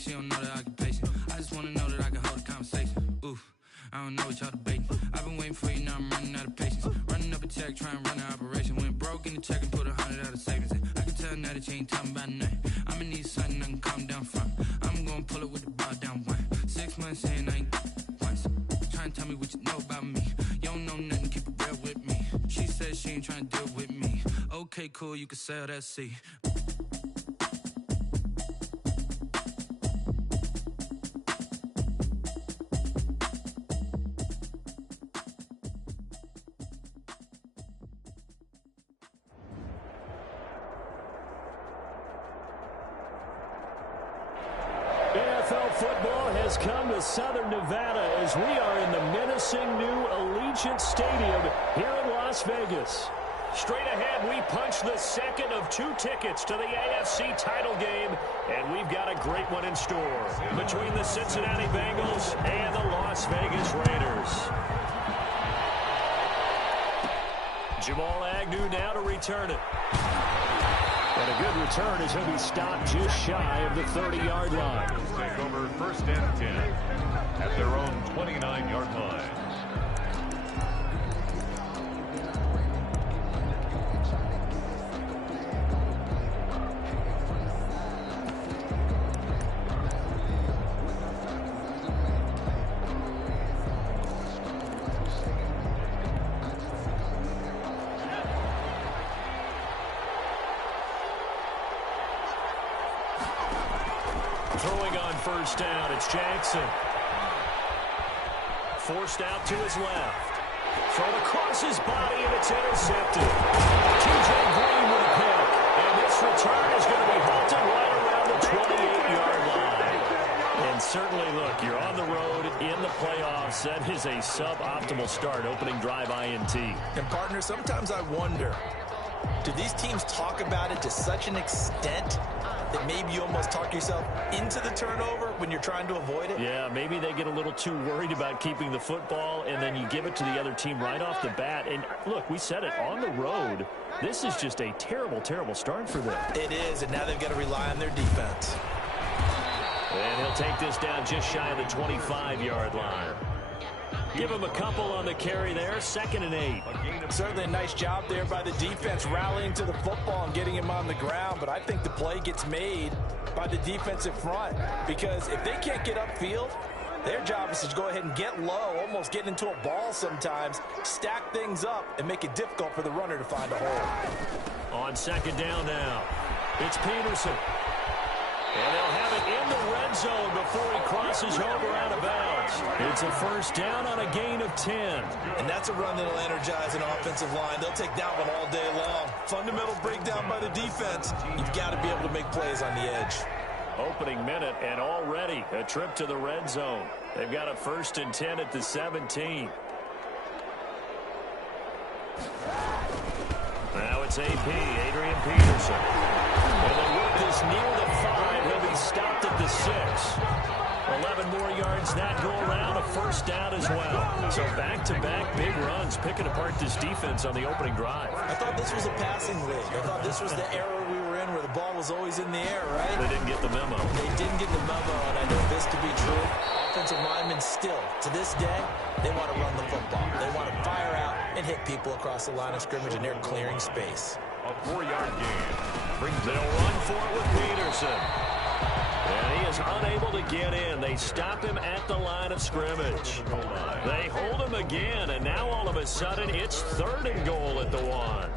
like she don't know that I can pace it. I just wanna know that I can hold a conversation. Oof, I don't know what y'all debating. I've been waiting for you, now I'm running out of patience. Running up a check, trying to run an operation. Went broke in the check and put 100 out of savings in. I can tell now that you ain't talking about nothing. I'ma need something I can calm down from. I'm gonna pull it with the bar down one. 6 months in, I ain't once. Trying to tell me what you know about me. You don't know nothing, keep it real with me. She said she ain't trying to deal with me. Okay, cool, you can sell that seat. NFL football has come to Southern Nevada as we are in the menacing new Allegiant Stadium here in Las Vegas. Straight ahead, we punch the second of 2 tickets to the AFC title game, and we've got a great one in store between the Cincinnati Bengals and the Las Vegas Raiders. Jamal Agnew now to return it. And a good return as he'll be stopped just shy of the 30-yard line. Take over 1st and 10 at their own 29-yard line. Throwing on 1st down, it's Jackson. Forced out to his left. Thrown across his body, and it's intercepted. T.J. Green with a pick. And this return is going to be halted right around the 28-yard line. And certainly, look, you're on the road in the playoffs. That is a suboptimal start, opening drive INT. And, partner, sometimes I wonder, do these teams talk about it to such an extent that maybe you almost talk yourself into the turnover when you're trying to avoid it? Yeah, maybe they get a little too worried about keeping the football, and then you give it to the other team right off the bat. And, look, we said it, on the road, this is just a terrible, terrible start for them. It is, and now they've got to rely on their defense. And he'll take this down just shy of the 25-yard line. Give him a couple on the carry there, 2nd and 8. Certainly a nice job there by the defense rallying to the football and getting him on the ground, but I think the play gets made by the defensive front because if they can't get upfield, their job is to go ahead and get low, almost get into a ball sometimes, stack things up, and make it difficult for the runner to find a hole. On 2nd down now, it's Peterson. And they'll have it in the red zone before he crosses over out of bounds. It's a 1st down on a gain of 10. And that's a run that'll energize an offensive line. They'll take that one all day long. Fundamental breakdown by the defense. You've got to be able to make plays on the edge. Opening minute, and already a trip to the red zone. They've got a 1st and 10 at the 17. Now it's AP, Adrian Peterson. And they work this near the 5. He'll be stopped at the 6. 11 more yards that go around, a 1st down as well. So back-to-back big runs, picking apart this defense on the opening drive. I thought this was a passing league. I thought this was the era we were in where the ball was always in the air, right? They didn't get the memo. They didn't get the memo, and I know this to be true. Offensive linemen still, to this day, they want to run the football. They want to fire out and hit people across the line of scrimmage, and they're clearing space. A 4-yard gain. They'll run for it with Peterson. And he is unable to get in. They stop him at the line of scrimmage. They hold him again, and now all of a sudden it's 3rd and goal at the 1.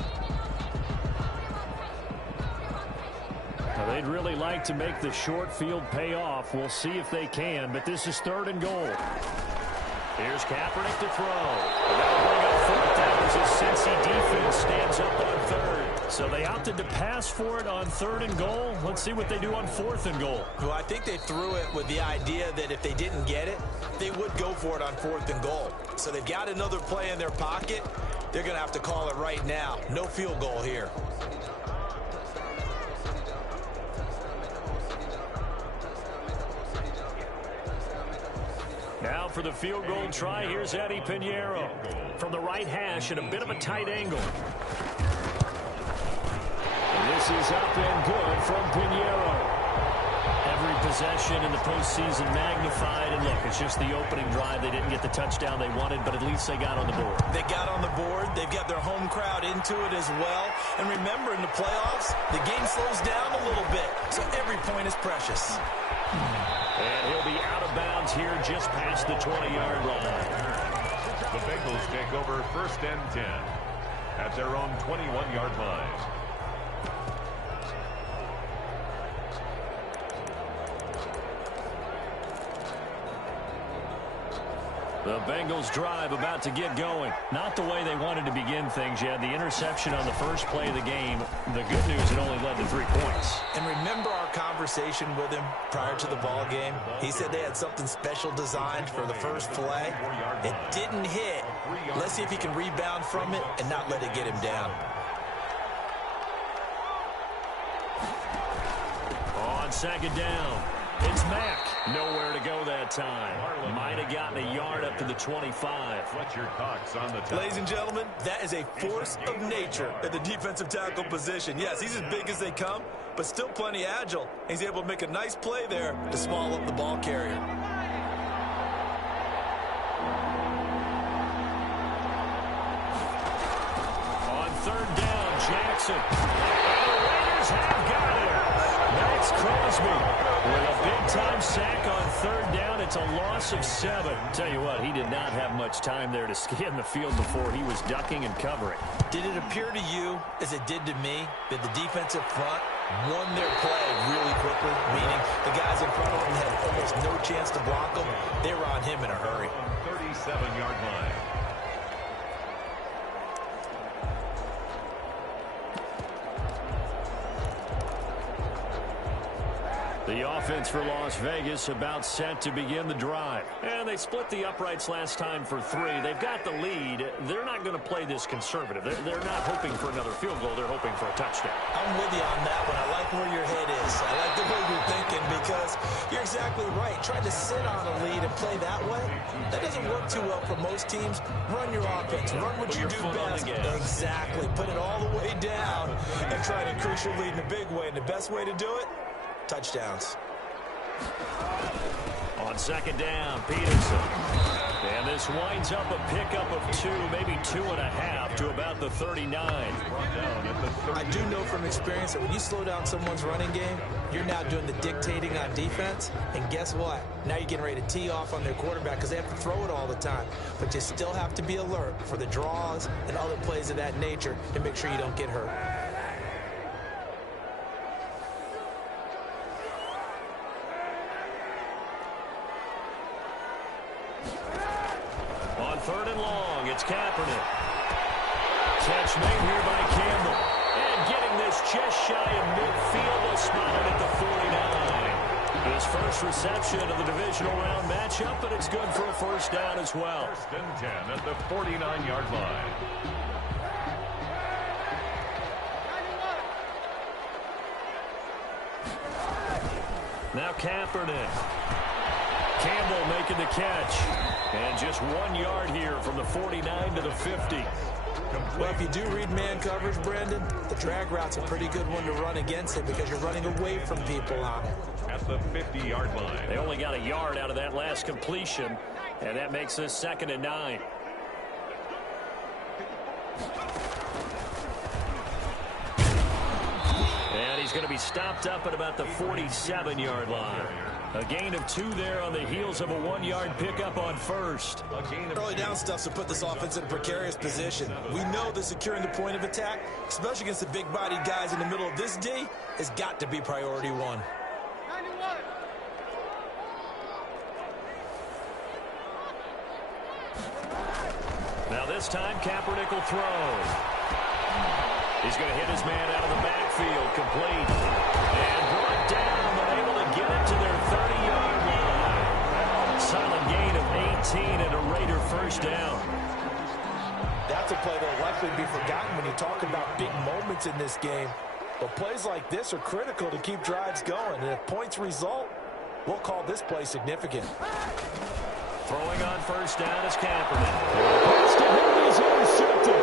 Now, they'd really like to make the short field pay off. We'll see if they can, but this is 3rd and goal. Here's Kaepernick to throw. That'll bring up 4th down as his Cincy defense stands up on 3rd. So they opted to pass for it on 3rd and goal. Let's see what they do on 4th and goal. Well, I think they threw it with the idea that if they didn't get it, they would go for it on 4th and goal. So they've got another play in their pocket. They're going to have to call it right now. No field goal here. Now for the field goal try, here's Eddie Pinheiro. From the right hash at a bit of a tight angle. And this is up and good from Pinheiro. Every possession in the postseason magnified. And look, it's just the opening drive. They didn't get the touchdown they wanted, but at least they got on the board. They got on the board. They've got their home crowd into it as well. And remember, in the playoffs, the game slows down a little bit. So every point is precious. And he'll be out of bounds here just past the 20-yard line. The Bengals take over 1st and 10 at their own 21-yard line. The Bengals drive about to get going. Not the way they wanted to begin things. You had the interception on the first play of the game. The good news, it only led to 3 points. And remember our conversation with him prior to the ball game? He said they had something special designed for the first play. It didn't hit. Let's see if he can rebound from it and not let it get him down. On 2nd down, it's Mack. Nowhere to go that time. Might have gotten a yard up to the 25. Fletcher Cox on the top. Ladies and gentlemen, that is a force of nature at the defensive tackle position. Yes, he's as big as they come, but still plenty agile. He's able to make a nice play there to swallow up the ball carrier. On 3rd down, Jackson. And the Raiders have got him. Max Crosby with a big-time sack on 3rd down. It's a loss of 7. Tell you what, he did not have much time there to scan the field before he was ducking and covering. Did it appear to you, as it did to me, that the defensive front won their play really quickly, meaning the guys in front of them had almost no chance to block them? They were on him in a hurry. 37-yard line. The offense for Las Vegas about set to begin the drive. And they split the uprights last time for 3. They've got the lead. They're not going to play this conservative. They're not hoping for another field goal. They're hoping for a touchdown. I'm with you on that one. I like where your head is. I like the way you're thinking because you're exactly right. Trying to sit on a lead and play that way, that doesn't work too well for most teams. Run your offense. Run what you do best. Exactly. Put it all the way down and try to increase your lead in a big way. And the best way to do it, touchdowns. On 2nd down, Peterson. And this winds up a pickup of 2, maybe 2.5 to about the 39. I do know from experience that when you slow down someone's running game, you're now doing the dictating on defense. And guess what? Now you're getting ready to tee off on their quarterback because they have to throw it all the time. But you still have to be alert for the draws and other plays of that nature to make sure you don't get hurt. On 3rd and long, it's Kaepernick. Catch made here by Campbell. And getting this just shy of midfield, they'll spot it at the 49. His first reception of the divisional round matchup, but it's good for a 1st down as well. 1st and 10 at the 49-yard line. Now Kaepernick. Campbell making the catch. And just 1 yard here from the 49 to the 50. Well, if you do read man coverage, Brandon, the drag route's a pretty good one to run against it because you're running away from people on it. At the 50-yard line. They only got a yard out of that last completion, and that makes this 2nd and 9. And he's going to be stopped up at about the 47-yard line. A gain of 2 there on the heels of a 1-yard pickup on 1st. Early down stuff to put this offense in a precarious position. We know that securing the point of attack, especially against the big-bodied guys in the middle of this D, has got to be priority 1. Now this time, Kaepernick will throw. He's going to hit his man out of the backfield, complete. And brought down, but able to get it to their 30-yard line. Solid gain of 18 and a Raider 1st down. That's a play that will likely be forgotten when you talk about big moments in this game. But plays like this are critical to keep drives going. And if points result, we'll call this play significant. Throwing on 1st down is Kaepernick. Pass to him is intercepted.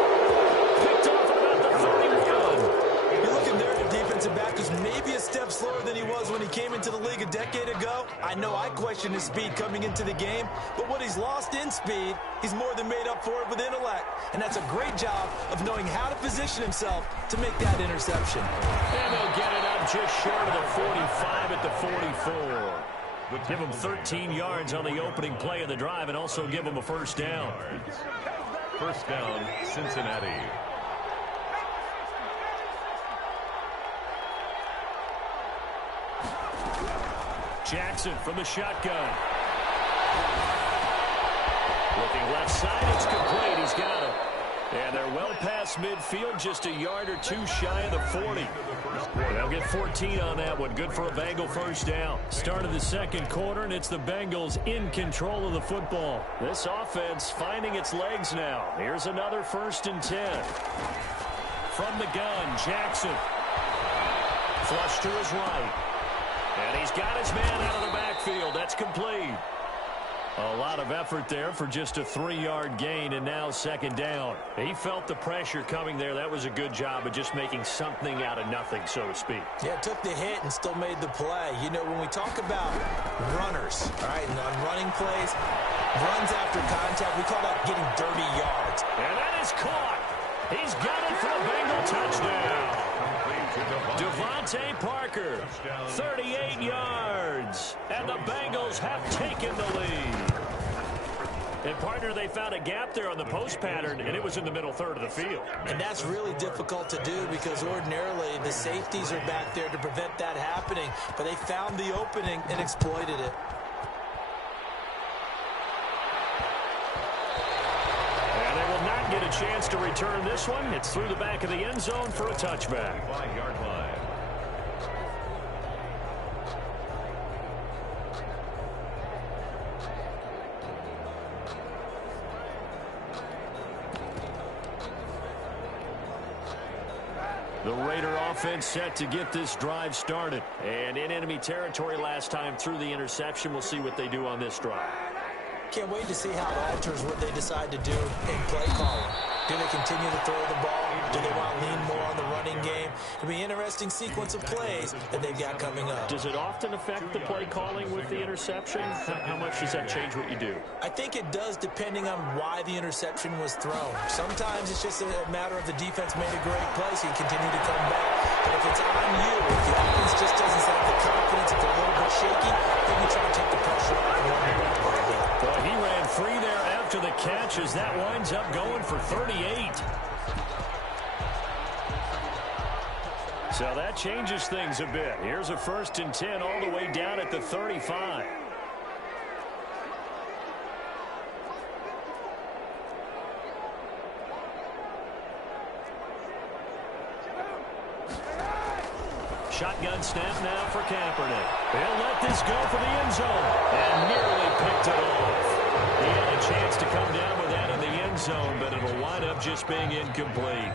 Picked off at about the 31. You're looking there at the defensive back who's maybe a step slower than he was when he came into the league a decade ago. I know I questioned his speed coming into the game, but what he's lost in speed, he's more than made up for it with intellect. And that's a great job of knowing how to position himself to make that interception. And they'll get it up just short of the 45 at the 44. Give him 13 yards on the opening play of the drive and also give him a first down. First down, Cincinnati. Jackson from the shotgun. Looking left side, it's complete. He's got it. And they're well past midfield, just a yard or two shy of the 40. They'll get 14 on that one. Good for a Bengal first down. Start of the second quarter, and it's the Bengals in control of the football. This offense finding its legs now. Here's another 1st and 10. From the gun, Jackson. Flush to his right. And he's got his man out of the backfield. That's complete. A lot of effort there for just a 3-yard gain, and now second down. He felt the pressure coming there. That was a good job of just making something out of nothing, so to speak. Yeah, took the hit and still made the play. You know, when we talk about runners, all right, and on running plays, runs after contact, we call that getting dirty yards. And that is caught. He's got it for a Bengal touchdown. Devontae Parker, 38 yards, and the Bengals have taken the lead. And, partner, they found a gap there on the post pattern, and it was in the middle third of the field. And that's really difficult to do because ordinarily the safeties are back there to prevent that happening, but they found the opening and exploited it. And they will not get a chance to return this one. It's through the back of the end zone for a touchback. 5-yard line. The Raider offense set to get this drive started. And in enemy territory last time through the interception. We'll see what they do on this drive. Can't wait to see how it alters what they decide to do in play calling. Do they continue to throw the ball? Do they want to lean more on the running game? It'll be an interesting sequence of plays that they've got coming up. Does it often affect the play calling with the interception? How much does that change what you do? I think it does depending on why the interception was thrown. Sometimes it's just a matter of the defense made a great play, so you continue to come back. But if it's on you, if the offense just doesn't have the confidence, if they're a little bit shaky, then you try to take the pressure off and run the ball a bit. Well, he ran free there after the catch as that winds up going for 38. So that changes things a bit. Here's a 1st and 10 all the way down at the 35. Shotgun snap now for Kaepernick. He'll let this go for the end zone and nearly picked it off. He had a chance to come down with that in the end zone, but it'll wind up just being incomplete.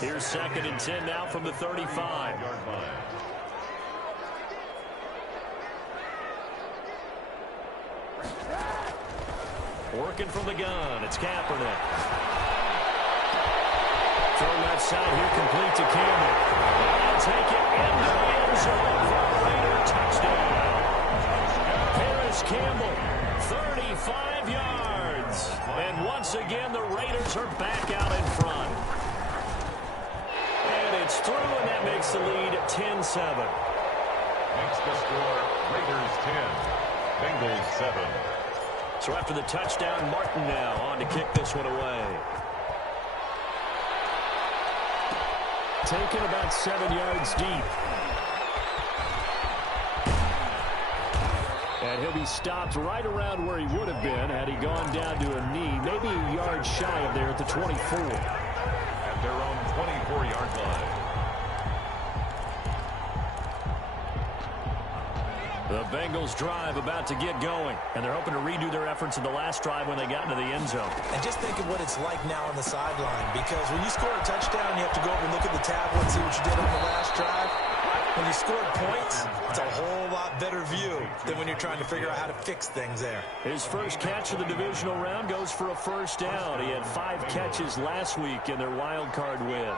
Here's 2nd and 10 now from the 35. Working from the gun, it's Kaepernick. Throw left side here, complete to Campbell. And take it into the end zone for a Raider touchdown. Paris Campbell, 35 yards. And once again, the Raiders are back out in front. And it's through, and that makes the lead 10-7. Makes the score Raiders 10, Bengals 7. So after the touchdown, Martin now on to kick this one away. Taken about 7 yards deep. And he'll be stopped right around where he would have been had he gone down to a knee, maybe a yard shy of there at the 24. At their own 24-yard line. The Bengals drive about to get going, and they're hoping to redo their efforts in the last drive when they got into the end zone. And just think of what it's like now on the sideline, because when you score a touchdown, you have to go over and look at the tablet and see what you did on the last drive. When you score points, it's a whole lot better view than when you're trying to figure out how to fix things there. His first catch of the divisional round goes for a first down. He had 5 catches last week in their wild card win.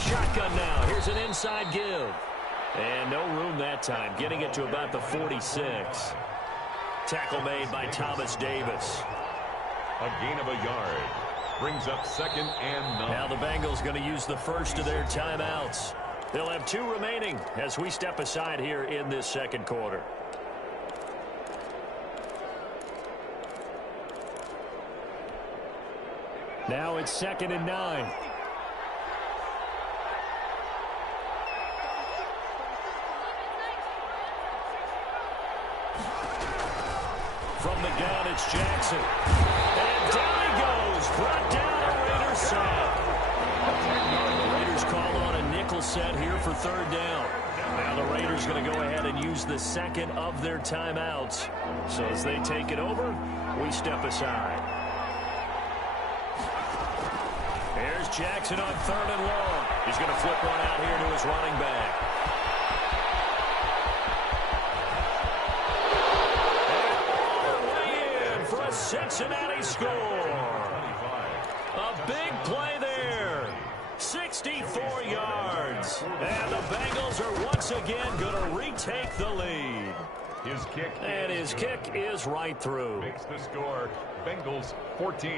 shotgun now. Here's an inside give. And no room that time, getting it to about the 46. Tackle made by Thomas Davis. A gain of a yard. Brings up 2nd and 9. Now the Bengals going to use the first of their timeouts. They'll have 2 remaining as we step aside here in this second quarter. Now it's 2nd and 9. From the gun, it's Jackson. And down he goes. Brought down a Raiders sack. The Raiders call on a nickel set here for 3rd down. Now the Raiders going to go ahead and use the second of their timeouts. So as they take it over, we step aside. Here's Jackson on 3rd and long. He's going to flip one out here to his running back. Cincinnati score. A big play there. 64 yards. And the Bengals are once again going to retake the lead. His kick is right through. Makes the score Bengals 14,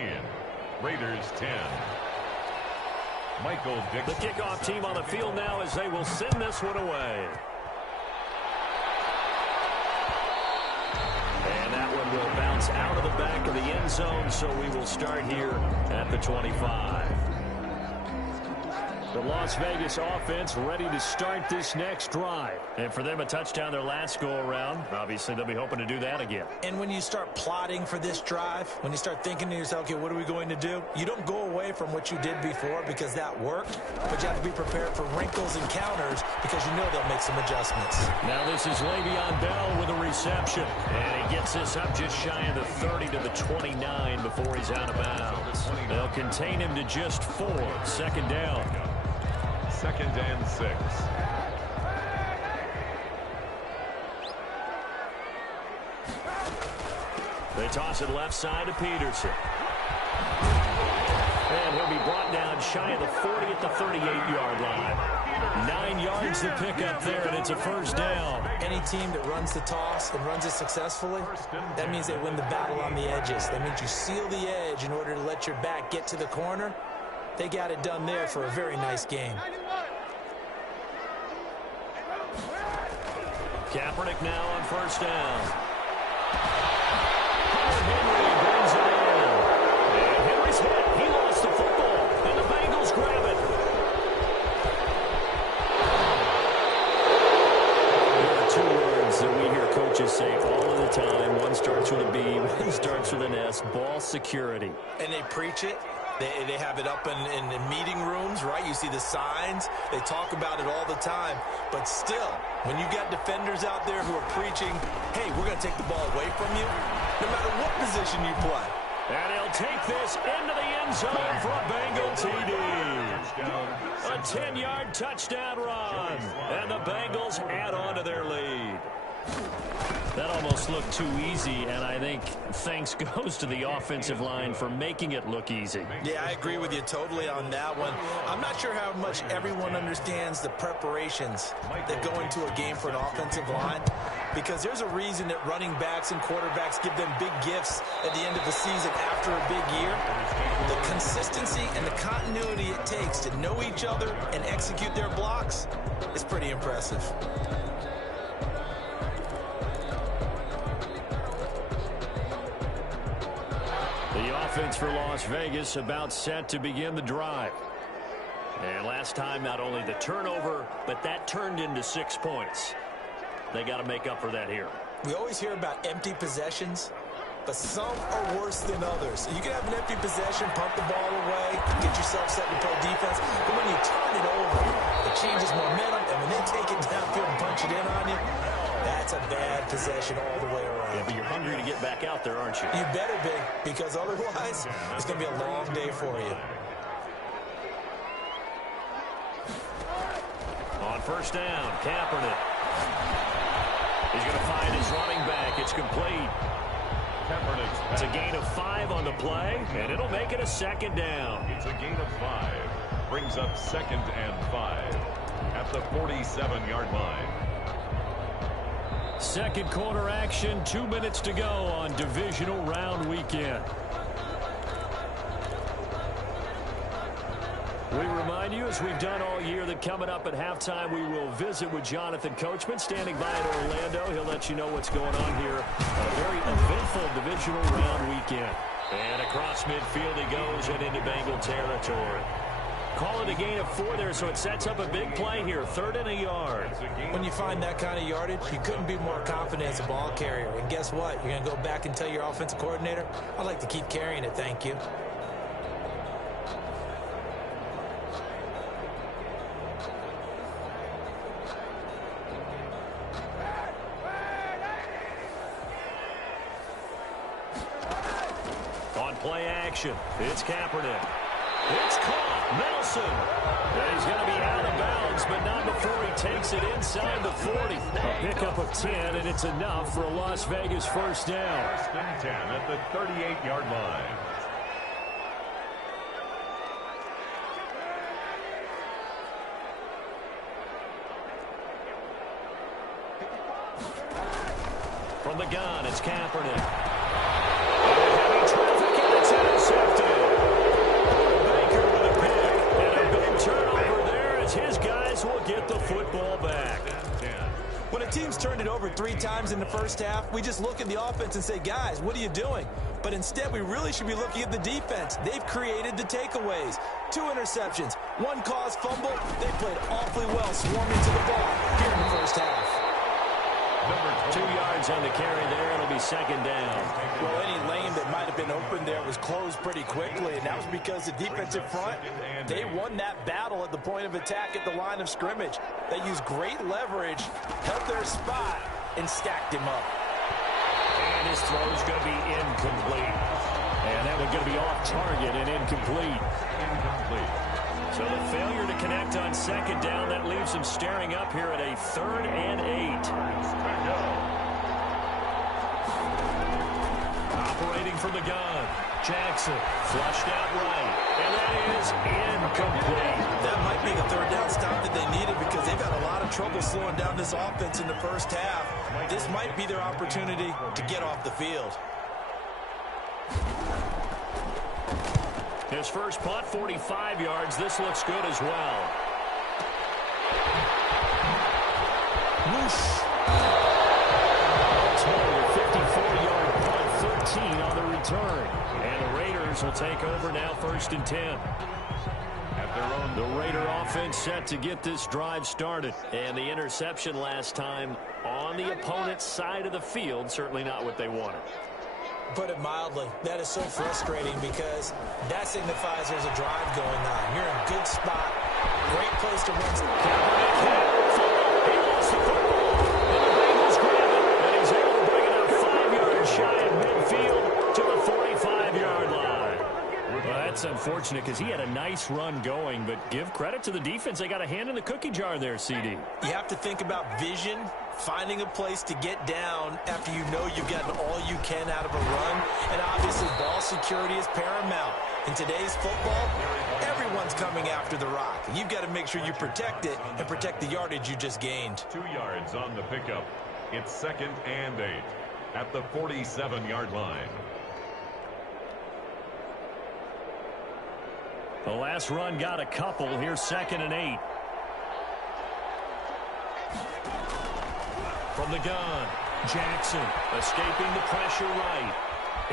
Raiders 10. Michael Dixon. The kickoff team on the field now as they will send this one away. And that one will bounce out of the back of the end zone, so we will start here at the 25. The Las Vegas offense ready to start this next drive. And for them, a touchdown their last go-around. Obviously, they'll be hoping to do that again. And when you start plotting for this drive, when you start thinking to yourself, okay, what are we going to do? You don't go away from what you did before because that worked, but you have to be prepared for wrinkles and counters because you know they'll make some adjustments. Now this is Le'Veon Bell with a reception. And he gets this up just shy of the 30 to the 29 before he's out of bounds. They'll contain him to just 4. 2nd down. 2nd and 6. They toss it left side to Peterson. And he'll be brought down shy of the 40 at the 38-yard line. 9 yards to pick up there, and it's a 1st down. Any team that runs the toss and runs it successfully, that means they win the battle on the edges. That means you seal the edge in order to let your back get to the corner. They got it done there for a very nice game. Kaepernick now on 1st down. Henry brings it in. And Henry's hit. He lost the football. And the Bengals grab it. There are 2 words that we hear coaches say all of the time. One starts with a B, one starts with an S. Ball security. And they preach it. They have it up in meeting rooms, right? You see the signs. They talk about it all the time. But still, when you got defenders out there who are preaching, hey, we're going to take the ball away from you, no matter what position you play. And he'll take this into the end zone for a Bengal TD. A 10-yard touchdown run. And the Bengals add on to their lead. That almost looked too easy, and I think thanks goes to the offensive line for making it look easy. Yeah, I agree with you totally on that one. I'm not sure how much everyone understands the preparations that go into a game for an offensive line, because there's a reason that running backs and quarterbacks give them big gifts at the end of the season after a big year. The consistency and the continuity it takes to know each other and execute their blocks is pretty impressive. The offense for Las Vegas about set to begin the drive. And last time, not only the turnover, but that turned into 6 points. They got to make up for that here. We always hear about empty possessions, but some are worse than others. You can have an empty possession, pump the ball away, get yourself set to play defense, but when you turn it over, it changes momentum, and when they take it downfield and punch it in on you, that's a bad possession all the way around. Yeah, but you're hungry to get back out there, aren't you? You better be, because otherwise, it's going to be a long day for you. On 1st down, Kaepernick. He's going to find his running back. It's complete. It's a gain of 5 on the play, and it'll make it a 2nd down. It's a gain of 5. brings up 2nd and 5 at the 47-yard line. Second quarter action, 2 minutes to go on divisional round weekend. We remind you, as we've done all year, that coming up at halftime, we will visit with Jonathan Coachman standing by in Orlando. He'll let you know what's going on here on a very eventful divisional round weekend. And across midfield he goes and into Bengal territory. Call it a gain of 4 there, so it sets up a big play here. 3rd and a yard. When you find that kind of yardage, you couldn't be more confident as a ball carrier. And guess what? You're going to go back and tell your offensive coordinator, I'd like to keep carrying it, thank you. On play action, it's Kaepernick. It's caught. Nelson. And he's going to be out of bounds, but not before he takes it inside the 40. A pickup of 10, and it's enough for a Las Vegas first down. 1st and 10 at the 38-yard line. From the gun, it's Kaepernick. Heavy traffic, and it's intercepted. Baker with a pick, and a big turnover there as his guys will get the football back. When a team's turned it over 3 times in the first half, we just look at the offense and say, guys, what are you doing? But instead, we really should be looking at the defense. They've created the takeaways. 2 interceptions, 1 caused fumble. They played awfully well swarming to the ball here in the first half. 2 yards on the carry there. It'll be 2nd down. Well, any lane that might have been open there was closed pretty quickly, and that was because the defensive front, they won that battle at the point of attack at the line of scrimmage. They used great leverage, held their spot, and stacked him up. And his throw's going to be incomplete. And that one's going to be off target and incomplete. So the failure to connect on 2nd down, that leaves him staring up here at a 3rd and 8. Operating from the gun, Jackson flushed out right, and that is incomplete. That might be the 3rd down stop that they needed because they've got a lot of trouble slowing down this offense in the first half. This might be their opportunity to get off the field. His first punt, 45 yards. This looks good as well. Whoosh. Total 54-yard punt, 13 on the return. And the Raiders will take over now, 1st and 10. The Raider offense set to get this drive started. And the interception last time on the opponent's side of the field, certainly not what they wanted. Put it mildly, that is so frustrating because that signifies there's a drive going on. You're in a good spot. Great place to run. Kaepernick hit. He lost the football. And the Bengals grab it. And he's able to bring it up 5 yards shy of midfield to the 45-yard line. Well, that's unfortunate because he had a nice run going, but give credit to the defense. They got a hand in the cookie jar there, CD. You have to think about vision, finding a place to get down after you know you've gotten all you can out of a run, and obviously ball security is paramount. In today's football, everyone's coming after the rock. You've got to make sure you protect it and protect the yardage you just gained. 2 yards on the pickup. It's 2nd and 8 at the 47-yard line. The last run got a couple. Here's 2nd and 8. From the gun, Jackson escaping the pressure right.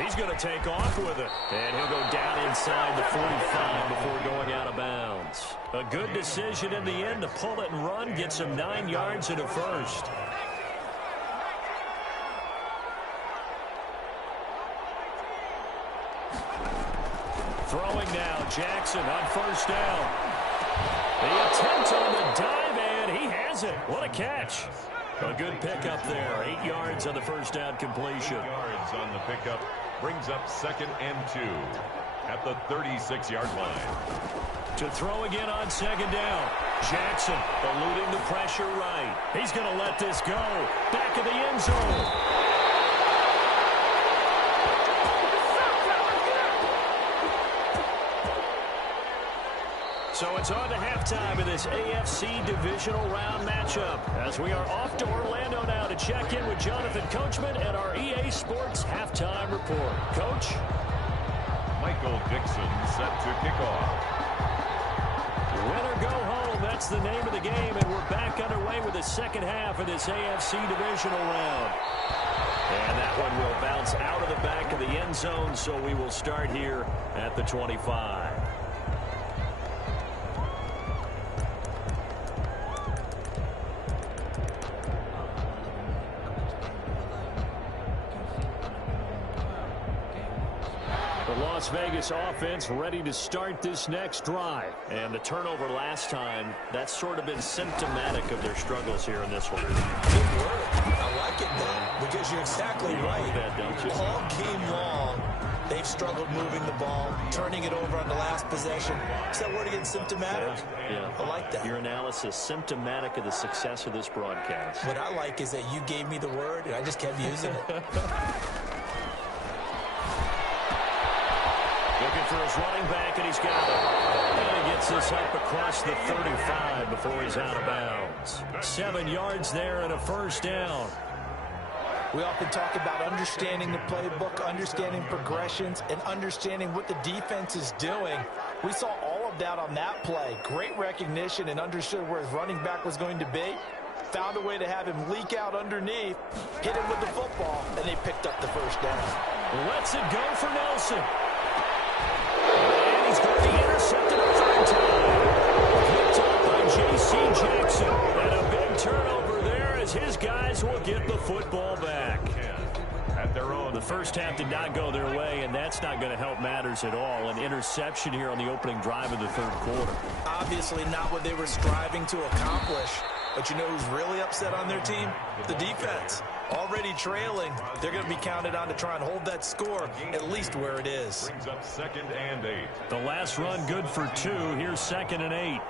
He's going to take off with it. And he'll go down inside the 45 before going out of bounds. A good decision in the end to pull it and run, get some 9 yards and a first. Throwing now, Jackson on 1st down. The attempt on the dive, and he has it. What a catch. A good pickup there. 8 yards on the first down completion. 8 yards on the pickup brings up 2nd and 2 at the 36-yard line. To throw again on 2nd down. Jackson eluding the pressure right. He's going to let this go. Back of the end zone. So it's on to halftime in this AFC divisional round matchup as we are off to Orlando now to check in with Jonathan Coachman and our EA Sports halftime report. Coach? Michael Dixon set to kick off. Win or go home, that's the name of the game, and we're back underway with the second half of this AFC divisional round. And that one will bounce out of the back of the end zone, so we will start here at the 25. The Las Vegas offense ready to start this next drive. And the turnover last time, that's sort of been symptomatic of their struggles here in this one. Good word. I like it, though, because you're exactly right. That, don't you? All game long, they've struggled moving the ball, turning it over on the last possession. Is that word again, symptomatic? Yeah. I like that. Your analysis, symptomatic of the success of this broadcast. What I like is that you gave me the word, and I just kept using it. Looking for his running back, and he's got it. And he gets this up across the 35 before he's out of bounds. 7 yards there and a first down. We often talk about understanding the playbook, understanding progressions, and understanding what the defense is doing. We saw all of that on that play. Great recognition and understood where his running back was going to be. Found a way to have him leak out underneath, hit him with the football, and they picked up the first down. Lets it go for Nelson. And he's going to be intercepted a third time. Picked up by J.C. Jackson. And a big turnover there as his guys will get the football back. At their own. The first half did not go their way, and that's not going to help matters at all. An interception here on the opening drive of the third quarter. Obviously not what they were striving to accomplish. But you know who's really upset on their team? The defense. Already trailing. They're going to be counted on to try and hold that score at least where it is. Brings up 2nd and 8. The last run good for 2. Here's 2nd and 8.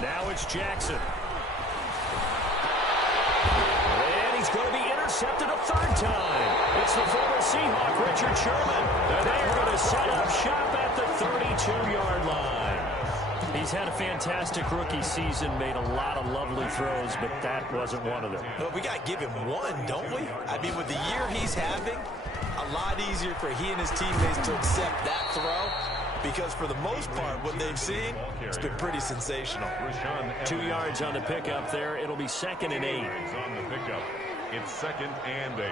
Now it's Jackson. And he's going to be intercepted a third time. It's the former Seahawk, Richard Sherman. And they're going to set up shop at the 32-yard line. He's had a fantastic rookie season, made a lot of lovely throws, but that wasn't one of them. Well, we got to give him one, don't we? I mean, with the year he's having, a lot easier for he and his teammates to accept that throw, because for the most part, what they've seen, it's been pretty sensational. 2 yards on the pickup there. It'll be 2nd and 8. On the pickup, it's 2nd and 8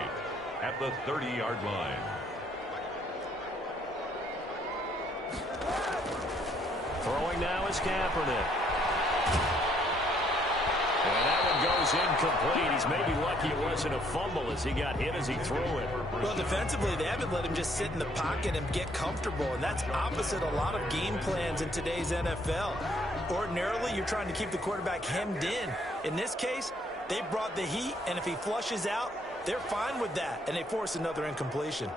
at the 30-yard line. Throwing now is Kaepernick. And that one goes incomplete. He's maybe lucky it wasn't a fumble as he got hit as he threw it. Well, defensively, they haven't let him just sit in the pocket and get comfortable, and that's opposite a lot of game plans in today's NFL. Ordinarily, you're trying to keep the quarterback hemmed in. In this case, they brought the heat, and if he flushes out, they're fine with that, and they force another incompletion.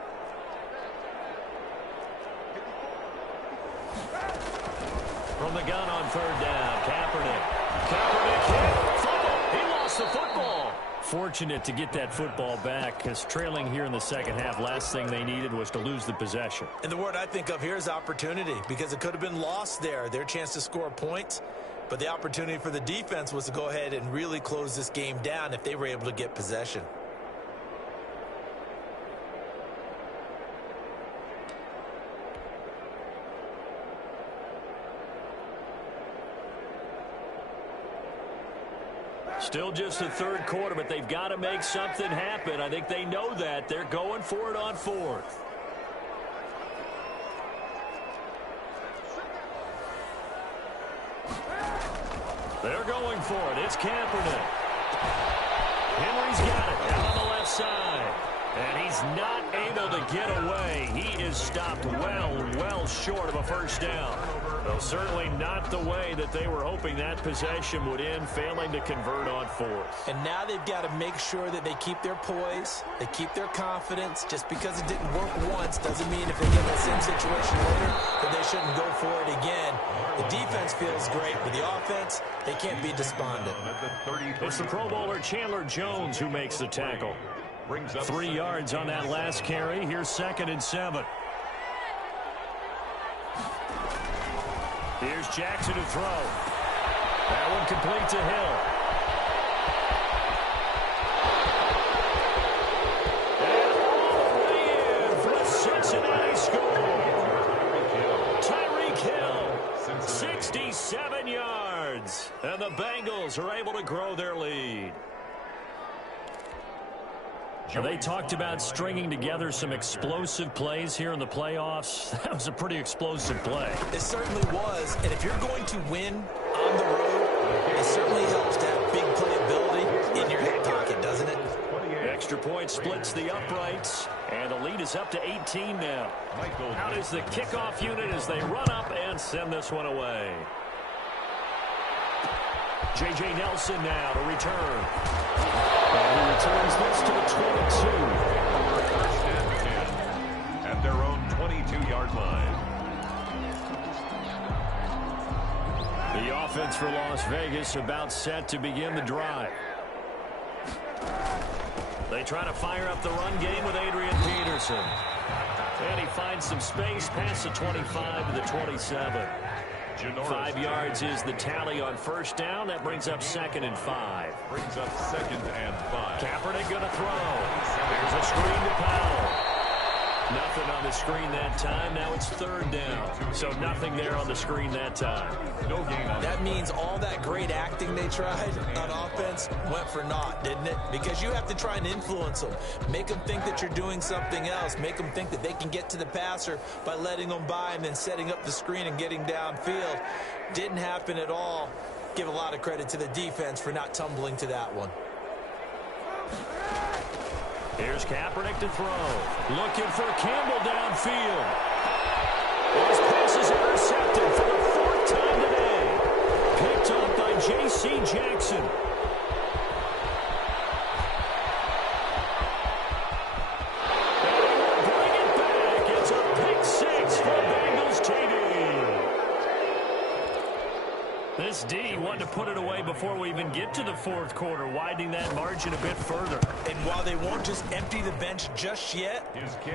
From the gun on 3rd down, Kaepernick. Kaepernick hit, fumble. He lost the football. Fortunate to get that football back, because trailing here in the second half, last thing they needed was to lose the possession. And the word I think of here is opportunity, because it could have been lost there, their chance to score points. But the opportunity for the defense was to go ahead and really close this game down if they were able to get possession. Still just the third quarter, but they've got to make something happen. I think they know that. They're going for it on 4th. They're going for it. It's Kaepernick. Henry's got it down on the left side. And he's not able to get away. He is stopped well short of a first down. Well, certainly not the way that they were hoping that possession would end, failing to convert on 4th. And now they've got to make sure that they keep their poise, they keep their confidence. Just because it didn't work once doesn't mean if they get that same situation later that they shouldn't go for it again. The defense feels great, but the offense, they can't be despondent. It's the Pro Bowler Chandler Jones who makes the tackle. Brings up 3 yards on that last carry. Here's 2nd and 7. Here's Jackson to throw. That one complete to Hill. And all the way in for the Cincinnati score. Tyreek Hill, 67 yards. And the Bengals are able to grow their lead. They talked about stringing together some explosive plays here in the playoffs. That was a pretty explosive play. It certainly was. And if you're going to win on the road, it certainly helps to have big playability in your hip pocket, doesn't it? Extra point splits the uprights, and the lead is up to 18 now. Out is the kickoff unit as they run up and send this one away. J.J. Nelson now to return. And he returns this to the 22. First and 10 at their own 22-yard line. The offense for Las Vegas about set to begin the drive. They try to fire up the run game with Adrian Peterson. And he finds some space past the 25 to the 27. 5 yards is the tally on first down. That brings up 2nd and 5. Brings up 2nd and 5. Kaepernick going to throw. There's a screen to Powell. Nothing on the screen that time. Now it's 3rd down. So nothing there on the screen that time. No gain on that. Means all that great acting they tried on offense went for naught, didn't it? Because you have to try and influence them. Make them think that you're doing something else. Make them think that they can get to the passer by letting them by and then setting up the screen and getting downfield. Didn't happen at all. Give a lot of credit to the defense for not tumbling to that one. Here's Kaepernick to throw. Looking for Campbell downfield. His pass is intercepted for the 4th time today. Picked up by J.C. Jackson. And he will bring it back. It's a pick 6 for Bengals TD. This D wanted to put it away before we even get to the 4th quarter, widening that margin a bit further. And while they won't just empty the bench just yet,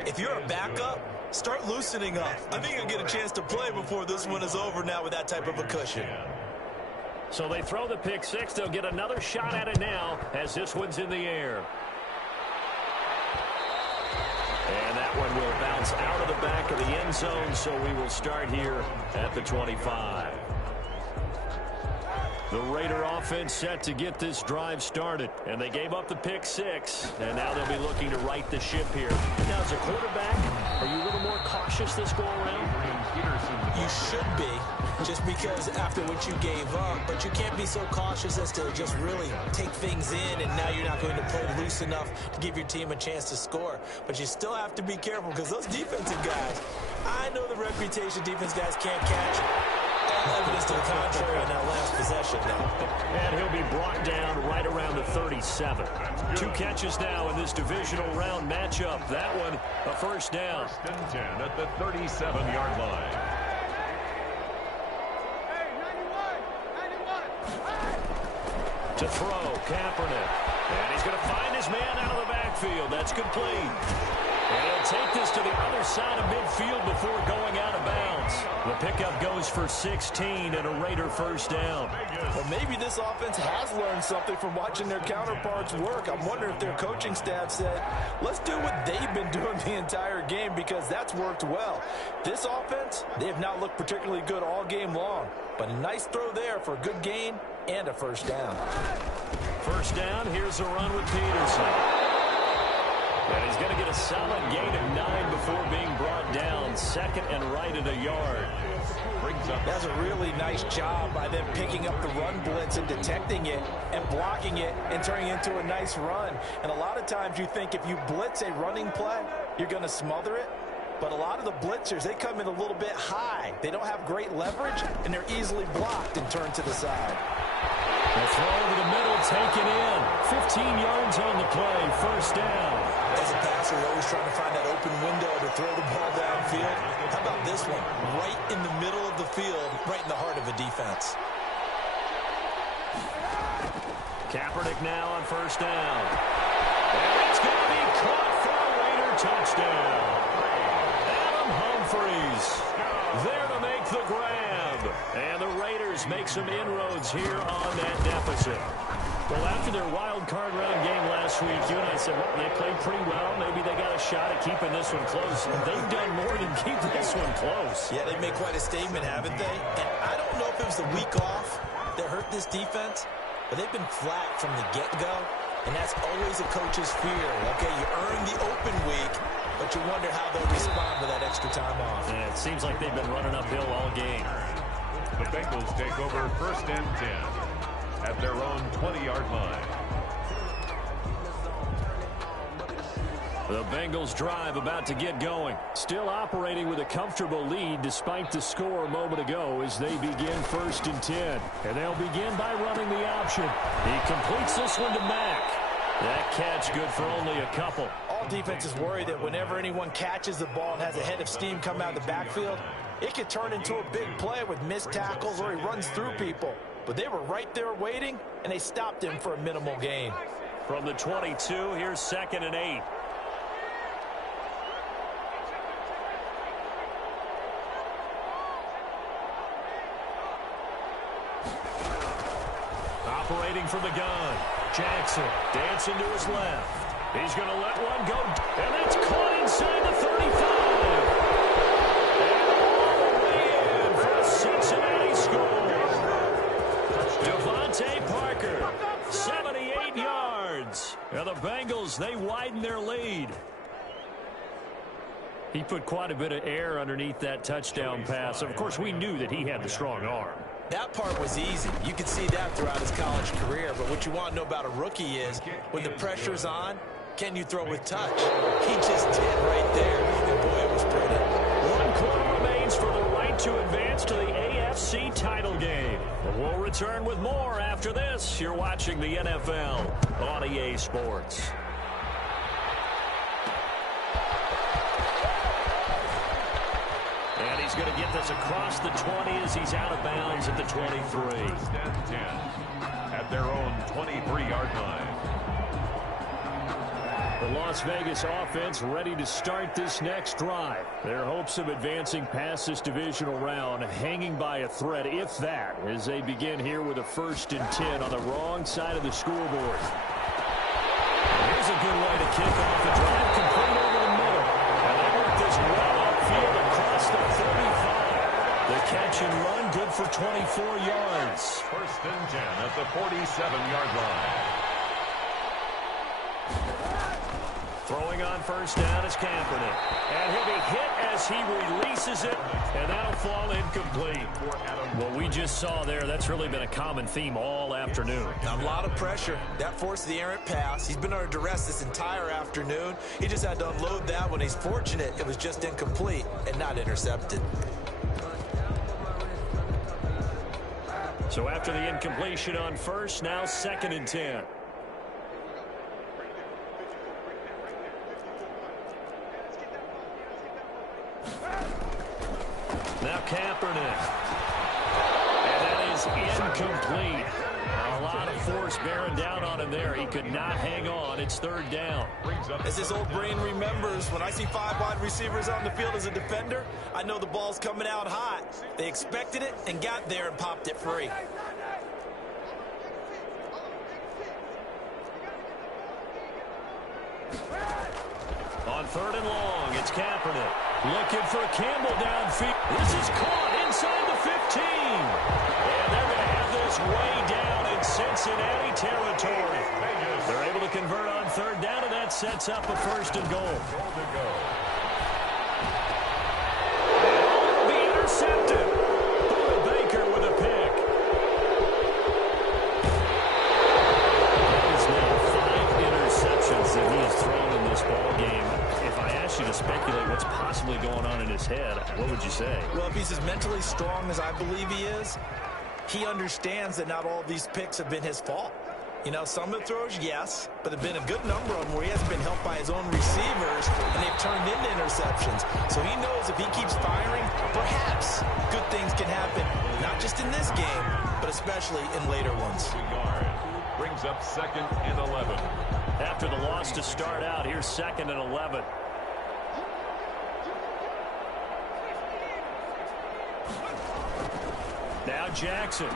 if you're a backup, start loosening up. I think you'll get a chance to play before this one is over now with that type of a cushion. So they throw the pick 6. They'll get another shot at it now as this one's in the air. And that one will bounce out of the back of the end zone, so we will start here at the 25. The Raider offense set to get this drive started. And they gave up the pick 6. And now they'll be looking to right the ship here. Now, as a quarterback, are you a little more cautious this go-around? You should be, just because after what you gave up. But you can't be so cautious as to just really take things in, and now you're not going to play loose enough to give your team a chance to score. But you still have to be careful, because those defensive guys, I know the reputation defense guys can't catch. Evidence to the contrary on that last possession now. And he'll be brought down right around the 37. 2 catches now in this divisional round matchup. That one, a first down. 1st and 10 at the 37-yard line. To throw, Kaepernick. And he's going to find his man out of the backfield. That's complete. And he'll take this to the other side of midfield before going out of bounds. The pickup goes for 16 and a Raider first down. Well, maybe this offense has learned something from watching their counterparts work. I'm wondering if their coaching staff said, let's do what they've been doing the entire game, because that's worked well. This offense, they have not looked particularly good all game long. But a nice throw there for a good gain and a first down. First down, here's a run with Peterson. And he's going to get a solid gain of 9 before being brought down. 2nd and right at a yard. That's a really nice job by them picking up the run blitz and detecting it and blocking it and turning it into a nice run. And a lot of times you think if you blitz a running play, you're going to smother it. But a lot of the blitzers, they come in a little bit high. They don't have great leverage, and they're easily blocked and turned to the side. The throw over the middle, taken in. 15 yards on the play, first down. As a passer, you're always trying to find that open window to throw the ball downfield. How about this one? Right in the middle of the field, right in the heart of a defense. Kaepernick now on first down. And it's going to be There to make the grab. And the Raiders make some inroads here on that deficit. Well, after their wild card round game last week, you and I said, well, they played pretty well. Maybe they got a shot at keeping this one close. They've done more than keep this one close. Yeah, they've made quite a statement, haven't they? And I don't know if it was the week off that hurt this defense, but they've been flat from the get-go, and that's always a coach's fear. Okay, you earn the open week, but you wonder how they'll respond to that extra time off. Yeah, it seems like they've been running uphill all game. The Bengals take over 1st and 10 at their own 20-yard line. The Bengals drive about to get going. Still operating with a comfortable lead despite the score a moment ago as they begin 1st and 10. And they'll begin by running the option. He completes this one to Mack. That catch good for only a couple. All defenses worry that whenever anyone catches the ball and has a head of steam come out of the backfield, it could turn into a big play with missed tackles or he runs through people. But they were right there waiting, and they stopped him for a minimal gain. From the 22, here's 2nd and 8. Operating from the gun. Jackson dancing to his left. He's going to let one go, and it's caught inside the 35. Cincinnati score. Devontae Parker, 78 yards. And the Bengals, they widen their lead. He put quite a bit of air underneath that touchdown pass. Of course, we knew that he had the strong arm. That part was easy. You could see that throughout his college career. But what you want to know about a rookie is when the pressure's on, can you throw with touch? He just did right there. And boy, it was pretty. 1 quarter remains for the right to advance to the AFC title game. We'll return with more after this. You're watching the NFL on EA Sports. And he's going to get this across the 20 as he's out of bounds at the 23. 1st and 10 at their own 23-yard line. The Las Vegas offense ready to start this next drive. Their hopes of advancing past this divisional round hanging by a thread, if that, as they begin here with a 1st and 10 on the wrong side of the scoreboard. Here's a good way to kick off the drive, complete over the middle. And they work this well upfield across the 35. The catch and run good for 24 yards. 1st and 10 at the 47-yard line. Throwing on 1st down is Kaepernick. And he'll be hit as he releases it, and that'll fall incomplete. What we just saw there, that's really been a common theme all afternoon. A lot of pressure. That forced the errant pass. He's been under duress this entire afternoon. He just had to unload that one. He's fortunate it was just incomplete and not intercepted. So after the incompletion on 1st, now 2nd and 10. Now Kaepernick. And that is incomplete. A lot of force bearing down on him there. He could not hang on. It's 3rd down. As his old brain remembers, when I see 5 wide receivers on the field as a defender, I know the ball's coming out hot. They expected it and got there and popped it free. On 3rd and long, it's Kaepernick. Looking for Campbell downfield. This is caught inside the 15. And they're going to have this way down in Cincinnati territory. They're able to convert on 3rd down, and that sets up a 1st and goal. Be intercepted. Buda Baker with a pick. That is now 5 interceptions that he has thrown in this ball game. If I asked you to speculate what's possibly going on in his head, what would you say? Well, if he's as mentally strong as I believe he is, he understands that not all of these picks have been his fault. You know, some of the throws, yes, but there have been a good number of them where he hasn't been helped by his own receivers, and they've turned into interceptions. So he knows if he keeps firing, perhaps good things can happen, not just in this game, but especially in later ones. Brings up 2nd and 11. After the loss to start out, here's 2nd and 11. Now Jackson.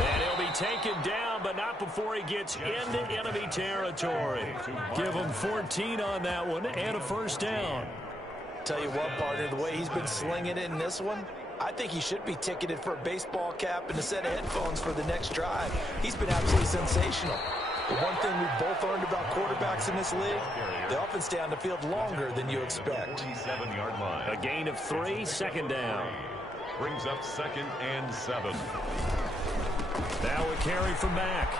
And he'll be taken down, but not before he gets into enemy territory. Give him 14 on that one and a first down. Tell you what, partner, the way he's been slinging it in this one, I think he should be ticketed for a baseball cap and a set of headphones for the next drive. He's been absolutely sensational. The one thing we've both learned about quarterbacks in this league, they often stay on the field longer than you expect. 47-yard line. A gain of 3, second down. Brings up 2nd and 7. Now a carry from Mack.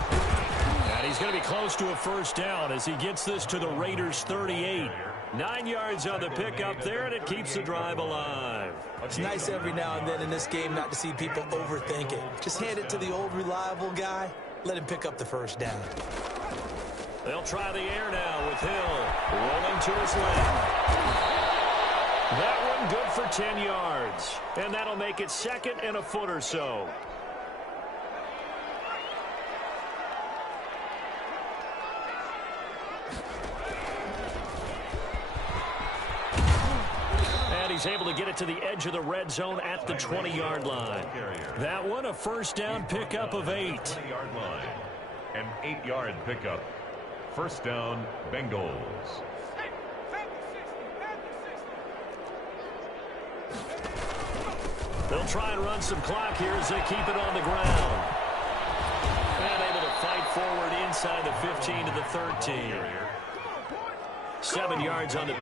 And he's going to be close to a first down as he gets this to the Raiders' 38. 9 yards on the pickup there, and it keeps the drive alive. It's nice every now and then in this game not to see people overthink it. Just hand it to the old reliable guy. Let him pick up the first down. They'll try the air now with Hill. Rolling to his left. That one good for 10 yards. And that'll make it 2nd and a foot or so. And he's able to get it to the edge of the red zone at the 20-yard line. That one a first down pickup of 8. 20-yard line. An 8-yard pickup. First down, Bengals. They'll try and run some clock here as they keep it on the ground. And able to fight forward inside the 15 to the 13. 7 yards on the